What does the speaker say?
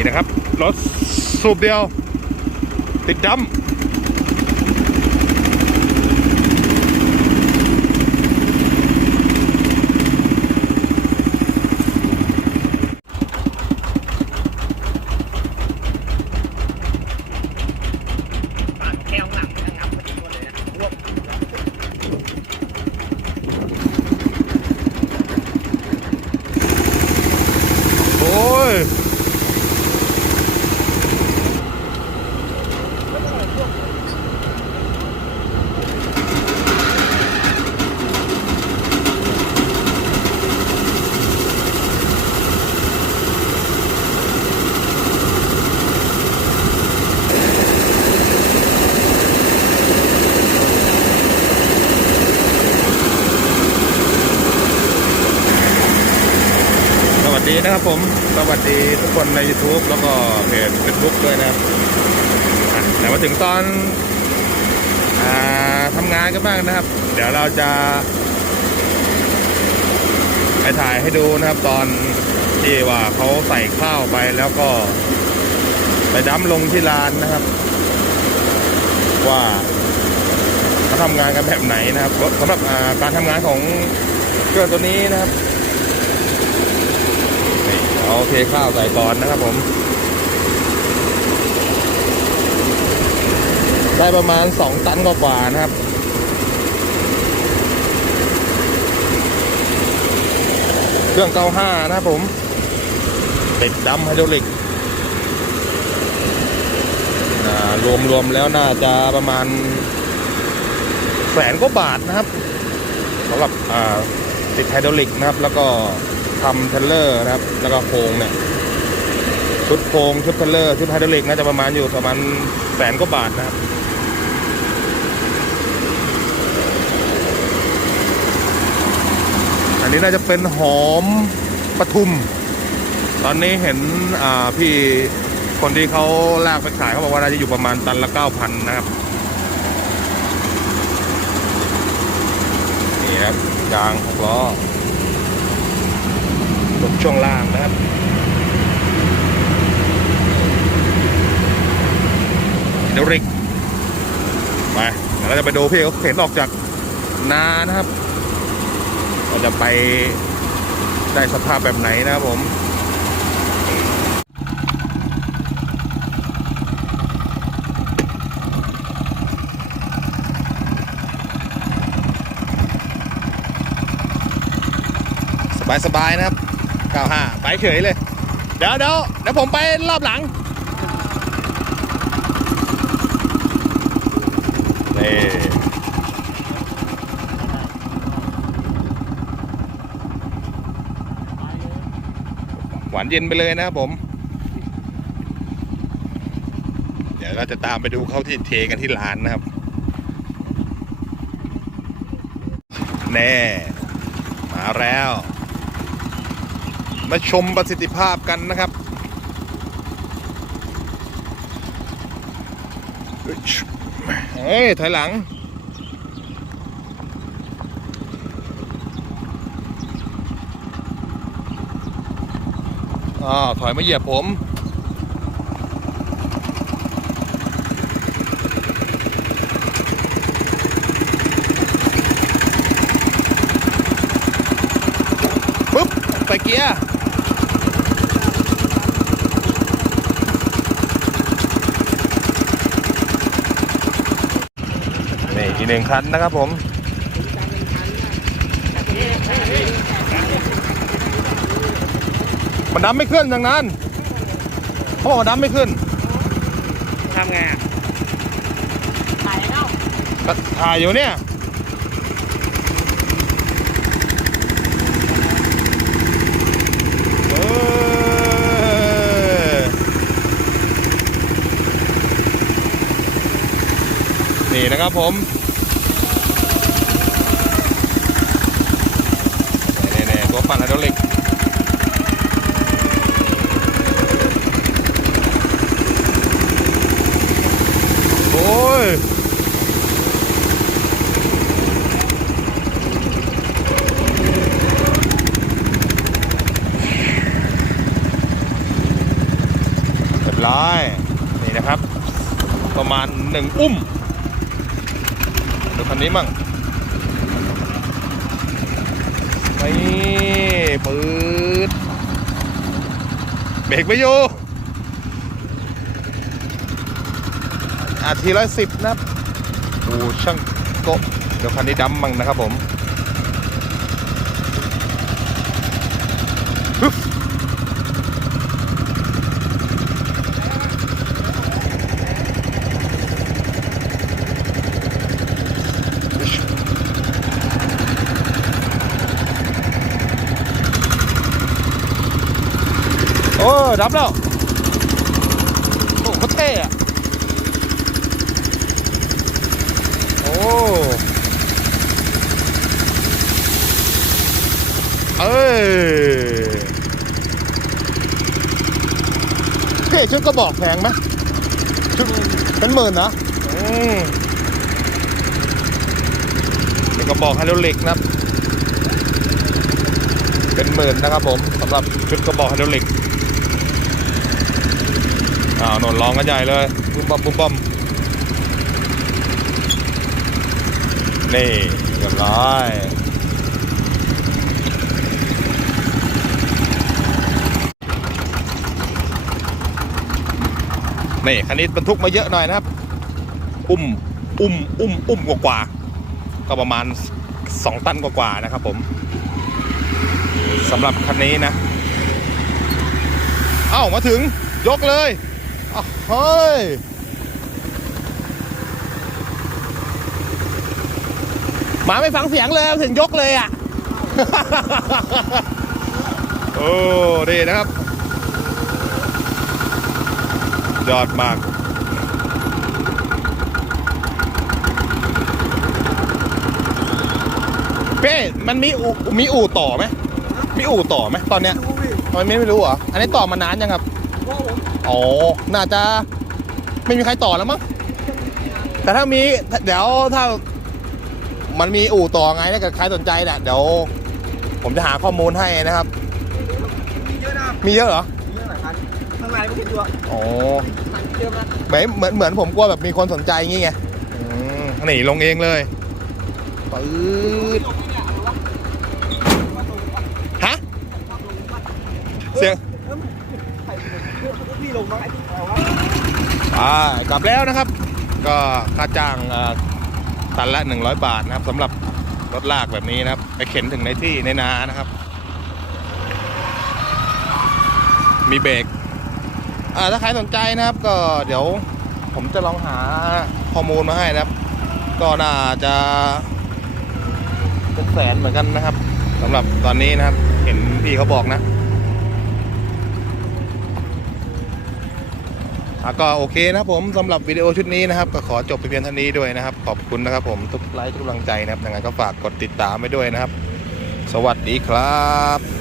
นี่นะครับ รถสูบเดียว ติดดำ ปากแค่ข้างหลังนะงับไปหมดเลยนะรวบ โอ้ย สวัส ดีนะครับผม สวัสดีทุกคนใน YouTube แล้วก็เพจ Facebook ด้วยนะครับแต่มาถึงตอนอทำงานกันบ้างนะครับ เดี๋ยวเราจะไปถ่ายให้ดูนะครับ ตอนที่ว่าเขาใส่ข้าวไปแล้วก็ ไปดั้มลงที่ลานนะครับ ว่าเขาทำงานกันแบบไหนนะครับสำหรับการทำงานของเครื่องตัวนี้นะครับ นี่เอาเทข้าวใส่ก่อนนะครับผม ได้ประมาณ 2 ตันกว่าๆนะครับเครื่อง95นะครับผมติดดำไฮดรอลิกอ่ารวมๆแล้วน่าจะประมาณแสนกว่าบาทนะครับสำหรับติดไฮดรอลิกนะครับ แล้วก็ ทำเทรลเลอร์นะครับ แล้วก็โครงเนี่ยชุดโครงชุดเทรลเลอร์ชุดไฮดรอลิกน่าจะประมาณอยู่ประมาณแสนกว่าบาทนะครับอันนี้น่าจะเป็นหอมปทุม ตอนนี้เห็นพี่คนที่เขาลากไปขายเขาบอกว่าน่าจะอยู่ประมาณตันละเก้าพันนะครับนี่ครับยางหกล้อ รถช่วงล่างนะครับเดี๋ยวริกไปเดี๋ยวเราจะไปดูพี่เขาเข็นออกจากนานะครับ เราจะไปได้สภาพแบบไหนนะครับผมสบายๆนะครับ 95 ไปเฉยเลย เดี๋ยวเดี๋ยวเดี๋ยวผมไปรอบหลังนี่หวานเย็นไปเลยนะครับผม เดี๋ยวเราจะตามไปดูเขาที่เทกันที่ร้านนะครับ แน่ มาแล้ว มาชมประสิทธิภาพกันนะครับเฮ้ยถอยหลัง อ่า ถอยมาเหยียบผมปุ๊บใส่เกียร์นี่ อีกหนึ่งคันนะครับผมมันดับไม่ขึ้นทางนั้นเขาบอกว่าดับไม่ขึ้นทำไงอะถ่ายแล้วก็ถ่ายอยู่เนี่ยเออนี่นะครับผม ปั่นไฮดรอลิกโอ้ยเรียบร้อนี่นะครับ ประมาณหนึ่งอุ้มดูคันนี้มั่ง นี่ปืดเบรกไม่อยู่อาทีร้อยสิบนะครับโอ้ช่างโกะเดี๋ยวคันนี้ดำมั่งนะครับผม ดับแล้ว โอ้โหเท่อะโอ้เอ้ยเท่ชุดกระบอกแพงไหมชุดเป็นหมื่นนะอืมเป็นกระบอกไฮดรอลิกนะครับเป็นหมื่นนะครับผมสำหรับชุดกระบอกไฮดรอลิก อ้าวหนนร้องกันใหญ่เลยบุ้มบอมบุ้มบอมนี่เรียบร้อยนี่คันนี้บรรทุกมาเยอะหน่อยนะครับ อุ้มอุ้มอุ้มอุ้มกว่าก็ประมาณ 2 ตันกว่านะครับผมสำหรับคันนี้นะ เอ้ามาถึงยกเลย เฮ้ยหมาไม่ฟังเสียงเลยถึงยกเลยอะ โอ้ดีนะครับ ยอดมากเป้มันมีอูมีอู่ต่อไหมมีอู่ต่อไหมตอนเนี้ยรู้พี่ตอนนี้ไม่รู้เหรอ อันนี้ต่อมานานยังครับพ่อผม อ๋อ น่าจะไม่มีใครต่อแล้วมั้ง แต่ถ้ามีเดี๋ยวถ้ามันมีอู่ต่อไงถ้าเกิดใครสนใจเนี่ยเดี๋ยว ผมจะหาข้อมูลให้นะครับ มีเยอะนะมีเยอะเหรอ มีเยอะหลายคันข้างในไม่ใช่ตัวอ๋อคันเยอะนะเหมือนเหมือนเหมือนผมกลัวแบบมีคนสนใจงี้ไงอืมนี่ลงเองเลยปื๊ดลงนี่แหละอะไรวะว่าตรงวะฮะว่าตรงวะเสียง เออใส่พวกพี่ลงมาไอ่ากลับแล้วนะครับ ก็ค่าจ้างตันละ 100 บาทนะครับสำหรับรถลากแบบนี้นะครับ ไปเข็นถึงในที่ในนานะครับ มีเบรกอ่าถ้าใครสนใจนะครับ ก็เดี๋ยวผมจะลองหาข้อมูลมาให้นะครับ ก็น่าจะเป็นแสนเหมือนกันนะครับสำหรับตอนนี้นะครับ เห็นพี่เขาบอกนะ ก็โอเคนะครับผมสำหรับวิดีโอชุดนี้นะครับ ก็ขอจบไปเพียงเท่านี้ด้วยนะครับ ขอบคุณนะครับผมทุกไลค์ทุกกำลังใจนะครับยังไงก็ฝากกดติดตามไว้ด้วยนะครับ สวัสดีครับ